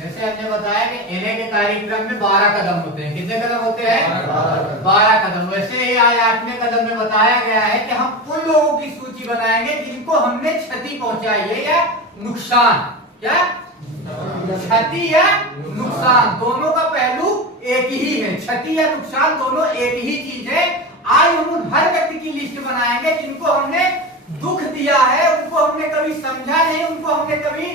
जैसे हमने बताया कि एमए के कार्यक्रम में 12 कदम होते हैं। कितने कदम होते हैं? 12 कदम। वैसे ही आज 8वें कदम में बताया गया है कि हम उन लोगों की सूची बनाएंगे जिनको हमने क्षति पहुंचाई है या नुकसान। क्या क्षति या नुकसान, दोनों का पहलू एक ही है। क्षति या नुकसान दोनों एक ही चीज है। आज हम उन हर व्यक्ति की लिस्ट बनाएंगे जिनको हमने दुख दिया है, उनको हमने कभी समझा नहीं, उनको हमने कभी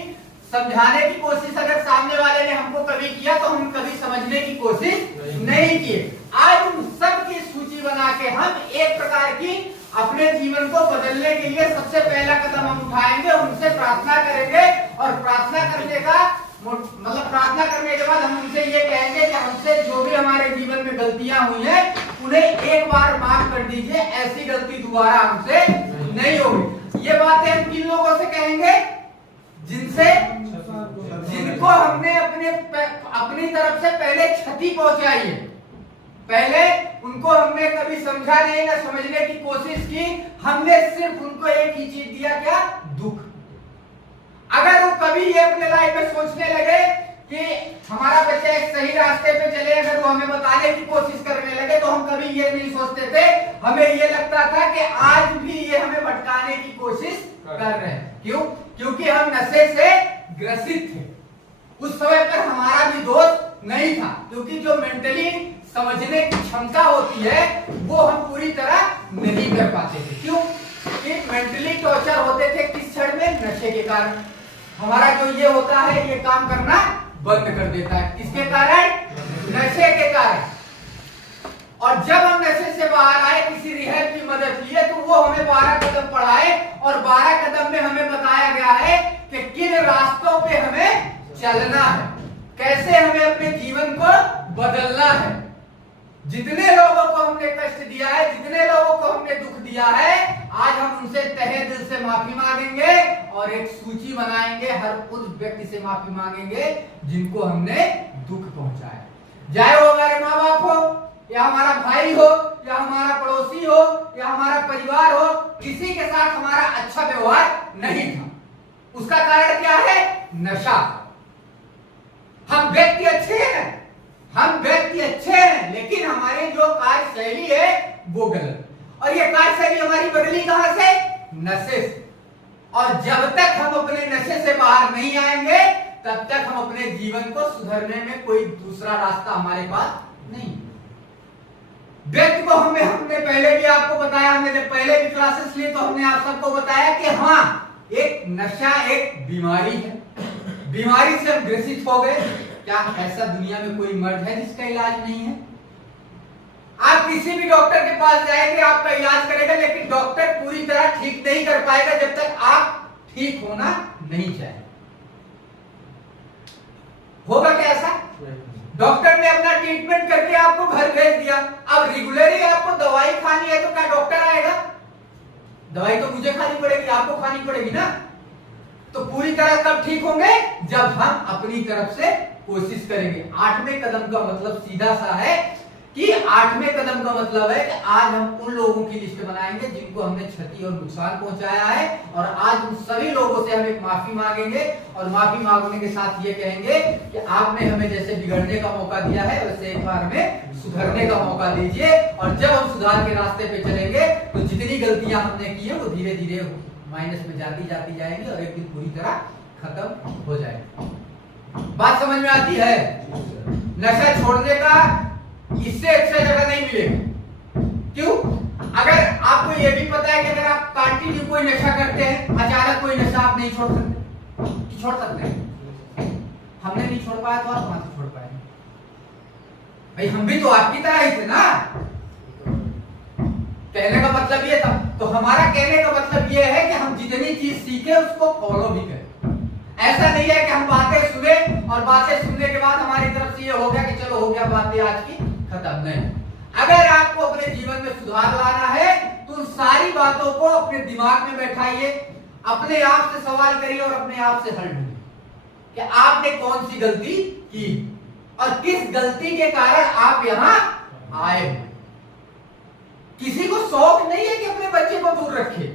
समझाने की कोशिश अगर सामने वाले ने हमको कभी किया तो हम कभी समझने की कोशिश नहीं की। आज उन सब की सूची बना के हम एक प्रकार की अपने जीवन को बदलने के लिए सबसे पहला कदम हम उठाएंगे, उनसे प्रार्थना करेंगे और प्रार्थना करने का मतलब प्रार्थना करने के बाद हम उनसे ये कहेंगे कि हमसे जो भी हमारे जीवन में गलतियां हुई है उन्हें एक बार माफ कर दीजिए, ऐसी गलती दोबारा हमसे नहीं होगी। ये बातें हम किन लोगों से कहेंगे? जिनको हमने अपनी तरफ से पहले क्षति पहुंचाई है, पहले उनको हमने कभी समझा नहीं ना समझने की कोशिश की, हमने सिर्फ उनको एक ही चीज दिया, क्या? दुख। अगर वो कभी ये अपने लाइफ में सोचने लगे कि हमारा बच्चा एक सही रास्ते पे चले, अगर वो हमें बताने की कोशिश करने लगे तो हम कभी ये नहीं सोचते थे, हमें ये लगता था कि आज भी ये हमें भटकाने की कोशिश कर रहे हैं। क्यों? क्योंकि हम नशे से ग्रसित थे। उस समय पर हमारा भी दोष नहीं था, क्योंकि जो मेंटली समझने की क्षमता होती है वो हम पूरी तरह नहीं कर पाते थे। क्यों? कि मेंटली टॉर्चर होते थे किस क्षण में? नशे के कारण। हमारा जो ये होता है ये काम करना बंद कर देता है। किसके कारण? नशे के कारण। और जब हम नशे से बाहर आए, किसी रिहैब की मदद लिए, तो वो हमें 12 कदम पढ़ाए और 12 कदम में हमें बताया गया है कि किन रास्तों पे हमें चलना है, कैसे हमें अपने जीवन को बदलना है। जितने लोगों को हमने कष्ट दिया है, जितने लोगों को हमने दुख दिया है, आज हम उनसे तहे दिल से माफी मांगेंगे और एक सूची बनाएंगे, हर उस व्यक्ति से माफी मांगेंगे जिनको हमने दुख पहुंचाया। चाहे वो हमारे माँ बाप हो या हमारा भाई हो या हमारा पड़ोसी हो या हमारा परिवार हो, किसी के साथ हमारा अच्छा व्यवहार नहीं था। उसका कारण क्या है? नशा। हम व्यक्ति अच्छे हैं, हम व्यक्ति अच्छे हैं, लेकिन हमारी जो कार्य शैली है वो गलत। और ये कार्य शैली हमारी बदली कहां से? नशे से। और जब तक हम अपने नशे से बाहर नहीं आएंगे तब तक हम अपने जीवन को सुधारने में कोई दूसरा रास्ता हमारे पास नहीं। व्यक्ति को हमने पहले भी आपको बताया, हमने जब पहले भी क्लासेस लिए तो हमने आप सबको बताया कि हाँ, एक नशा एक बीमारी है, बीमारी से हम ग्रसित हो गए। क्या ऐसा दुनिया में कोई मर्ज है जिसका इलाज नहीं है? आप किसी भी डॉक्टर के पास जाएंगे, आपका इलाज करेगा, लेकिन डॉक्टर पूरी तरह ठीक नहीं कर पाएगा जब तक आप ठीक होना नहीं चाहे। होगा क्या ऐसा? डॉक्टर ने अपना ट्रीटमेंट करके आपको घर भेज दिया, अब रेगुलरली आपको दवाई खानी है तो क्या डॉक्टर आएगा? दवाई तो मुझे खानी पड़ेगी, आपको खानी पड़ेगी ना। तो पूरी तरह कब ठीक होंगे? जब हम अपनी तरफ से कोशिश करेंगे। 8वें कदम का मतलब सीधा सा है कि 8वें कदम का मतलब है कि आज हम उन लोगों की लिस्ट बनाएंगे जिनको हमने क्षति और नुकसान पहुंचाया है, और आज उन सभी लोगों से हम एक माफी मांगेंगे और माफी मांगने के साथ ये कहेंगे कि आपने हमें जैसे बिगड़ने का मौका दिया है वैसे एक बार हमें सुधरने का मौका दीजिए। और जब हम सुधार के रास्ते पे चलेंगे तो जितनी गलतियां हमने की है वो धीरे धीरे माइनस में जाती जाएंगी और एक दिन पूरी तरह खत्म हो जाएगी। बात समझ में आती है? नशा छोड़ने का इससे अच्छा जगह नहीं मिलेगा। क्यों? अगर आपको यह भी पता है कि अगर आप कंटिन्यू कोई नशा करते हैं, अचानक कोई नशा आप नहीं छोड़ सकते, कि छोड़ सकते हैं? हमने नहीं छोड़ पाया तो आप कहां से छोड़ पाएंगे? भाई हम भी तो आपकी तरह ही थे ना। कहने का मतलब ये था, तो हमारा कहने का मतलब ये है कि हम जितनी चीज सीखे उसको फॉलो भी करें। ऐसा नहीं है कि हम बातें सुने और बातें सुनने के बाद हमारी तरफ से ये हो गया कि चलो हो गया बातें आज की खत्म। नहीं, अगर आपको अपने जीवन में सुधार लाना है तो उन सारी बातों को अपने दिमाग में बैठाइए, अपने आप से सवाल करिए और अपने आप से हल ढूंढिए कि आपने कौन सी गलती की और किस गलती के कारण आप यहां आए हो। किसी को शौक नहीं है कि अपने बच्चे को दूर रखे,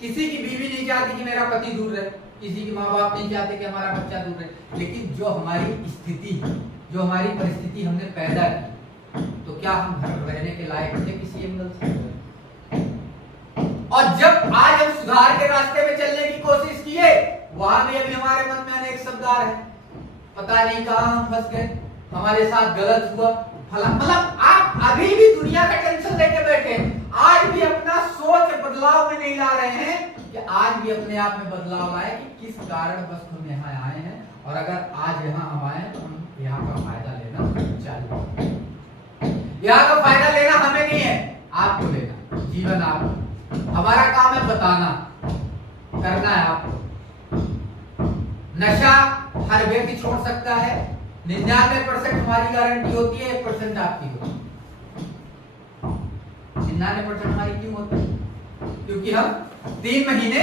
किसी की बीवी नहीं चाहती कि मेरा पति दूर रहे, किसी के माँ बाप नहीं चाहते कि हमारा बच्चा दूर रहे, लेकिन जो हमारी स्थिति, जो हमारी परिस्थिति हमने पैदा की, तो क्या हम घर रहने के लायक थे किसी एंगल से? और जब आज हम सुधार के रास्ते में चलने की कोशिश किए, वहां भी अभी हमारे मन में अनेक शब्द आ रहे हैं, पता नहीं कहां हम फंस गए, हमारे साथ गलत हुआ फला। मतलब आप अभी भी दुनिया का टेंशन लेके बैठे हैं, आज भी अपना सोच बदलाव में नहीं ला रहे हैं कि आज भी अपने आप में बदलाव लाए कि किस कारण बस हम यहाँ आए हैं, और अगर आज यहाँ हम आए तो हम यहाँ का फायदा लेना चाहिए। यहाँ का फायदा लेना हमें नहीं है, आपको लेना। जीवन आप, हमारा काम है बताना, करना है आपको। नशा हर व्यक्ति छोड़ सकता है, 99% हमारी गारंटी होती है, 1% आपकी होती है। 99% हमारी क्यों होती है? क्योंकि हम 3 महीने